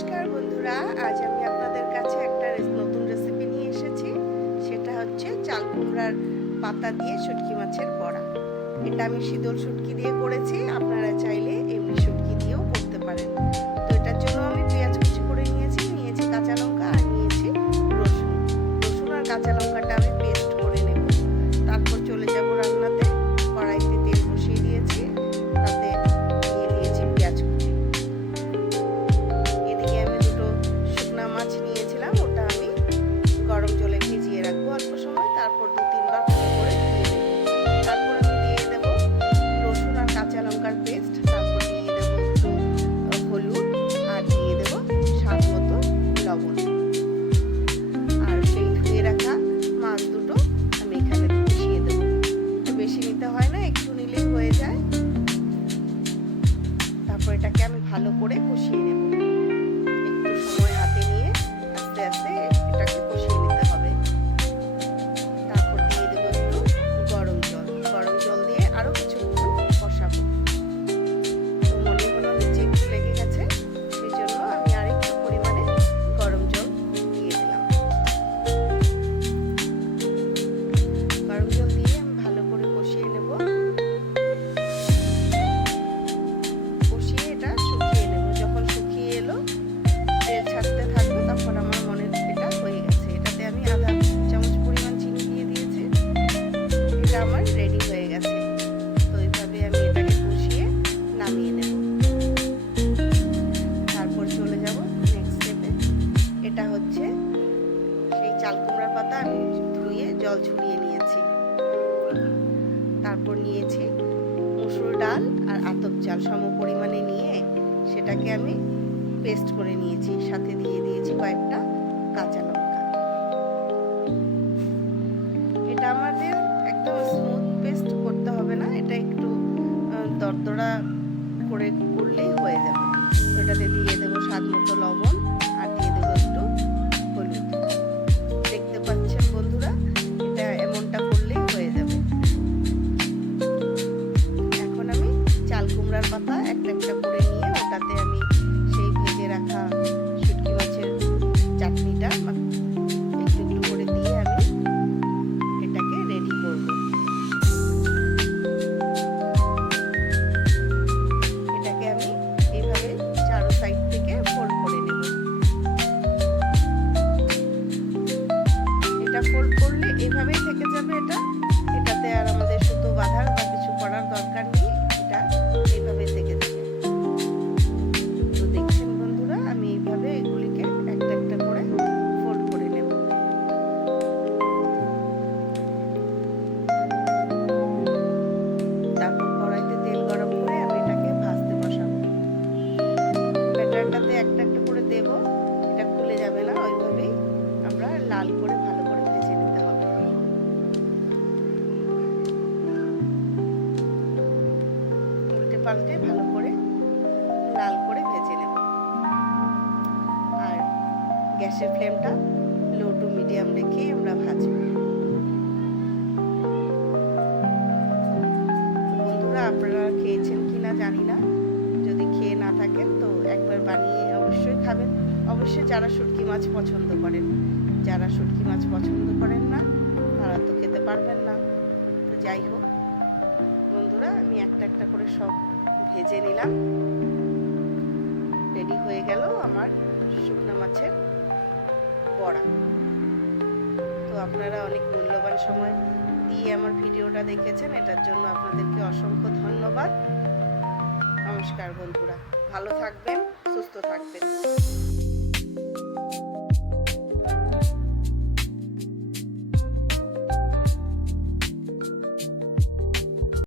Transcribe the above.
নমস্কার বন্ধুরা, আজ আমি আপনাদের কাছে একটা নতুন রেসিপি নিয়ে এসেছি। সেটা হচ্ছে চাল কুমড়ার পাতা দিয়ে শুটকি মাছের বড়া। এটা আমি শীতল শুটকি দিয়ে করেছি, আপনারা চাইলে এমনি শুটকি দিয়েও করতে পারেন। তো এটার জন্য আমি পেঁয়াজ কুচি করে নিয়েছি কাঁচা লঙ্কা আর নিয়েছি রসুন। আর কাঁচা লঙ্কাটা আমি পেস্ট করে নেব। তারপর চলে যাব রান্নাতে। কড়াইতে তেল বসিয়ে দিয়েছি, তাতে নিয়ে নিয়েছি পেঁয়াজ কুচি। এদিকে আমি দুটো শুকনা মাছ নিয়েছিলাম, ওটা আমি গরম জলে ভিজিয়ে রাখবো অল্প সময়, তারপর 2-3 বার ভালো করে ধুয়ে নেব। তারপর আমি দিয়ে দেব রসুন আর কাঁচা লঙ্কার পেস্ট, তারপর দিয়ে দেবো একটু হলুদ আর দিয়ে দেবো স্বাদ মতো লবণ। আর সেই ধুয়ে রাখা মাছ দুটো আমি এখানে মিশিয়ে দেবো। বেশি নিতে হয় না, একটু নিলেই হয়ে যায়। তারপর এটাকে আমি ভালো করে কষিয়ে নেব। একটু সময় হাতে নিয়ে আস্তে আস্তে এটাকে কষিয়ে নিতে হবে। তারপর দিয়ে দেবো একটু গরম জল দিয়ে আরো কিছুক্ষণ কষাবো। তো মনে হলো নিচে একটু লেগে গেছে, সেই জন্য আমি আরেকটু পরিমাণে গরম জল দিয়ে দিলাম। গরম জল দিয়ে আমি ভালো করে কষিয়ে নেব। কষিয়ে এটা শুকিয়ে নেব। যখন শুকিয়ে এলো, তেল ছাড়তে থাকবে, তখন আমার মনে এটা হয়ে গেছে। এটাতে আমি আধা চামচ পরিমাণ চিনি দিয়ে দিয়েছি। এটা আমার রেডি হয়ে গেছে। তো এইভাবে আমি এটাকে কষিয়ে নামিয়ে নেব। তারপর চলে যাব নেক্সট স্টেপে। এটা হচ্ছে সেই চাল কুমড়ার পাতা আমি ধুয়ে জল ঝরিয়ে নিয়েছি। তারপর নিয়েছি মসুর ডাল আর আতপ চাল সম পরিমাণে নিয়ে সেটাকে আমি পেস্ট করে নিয়েছি। সাথে দিয়ে দিয়েছি কয়েকটা কাঁচা লঙ্কা। এটা আমাদের একদম স্মুথ পেস্ট করতে হবে না, এটা একটু দরদরা করে করলেই হয়ে যাবে। তো এটাতে দিয়ে দেবো স্বাদ মতো লবণ আর দিয়ে দেবো একটু হলুদ। দেখতে পাচ্ছেন বন্ধুরা, এটা এমনটা করলেই হয়ে যাবে। এখন আমি চাল কুমড়ার পাতা একটা একটা করে নিয়ে ওটাতে আমি সেই ভেজে রাখা শুটকি মাছের চাটনিটা একটু একটু করে দিয়ে আমি এটাকে রেডি করব। এটাকে আমি এইভাবে চারো সাইড থেকে ফোল্ড করে নেব। এটা ফোল্ড করলে এইভাবেই থেকে যাবে। এটাতে আর আমাদের সুতো বাঁধার বা কিছু করার দরকার নেই, এটা এইভাবে থেকে যাবে। তো দেখছেন বন্ধুরা, আমি এইভাবে এগুলিকে একটা একটা করে ফোল্ড করে নেব। তারপর কড়াইতে তেল গরম করে আমি এটাকে ভাজতে বসাবো। ব্যাটারটাতে একটা একটা করে দেব, এটা খুলে যাবে না। ওইভাবেই আমরা লাল করে ভালো করে ভেজে নিতে হবে। উল্টে পাল্টে ভালো করে লাল করে ভেজে নেব। আর গ্যাসের ফ্লেমটা লো টু মিডিয়াম রেখেই আমরা ভাজবো। বন্ধুরা, আপনারা খেয়েছেন কিনা জানি না, যদি খেয়ে না থাকেন তো একবার বানিয়ে অবশ্যই খাবেন। অবশ্যই যারা শুটকি মাছ পছন্দ করেন, যারা শুটকি মাছ পছন্দ করেন না তারা তো খেতে পারবেন না। তো যাই হোক বন্ধুরা, আমি একটা একটা করে সব ভেজে নিলাম। রেডি হয়ে গেল আমার শুকনো মাছের বড়া। তো আপনারা অনেক মূল্যবান সময় দিয়ে আমার ভিডিওটা দেখেছেন, এটার জন্য আপনাদেরকে অসংখ্য ধন্যবাদ। নমস্কার বন্ধুরা, ভালো থাকবেন, সুস্থ থাকবেন।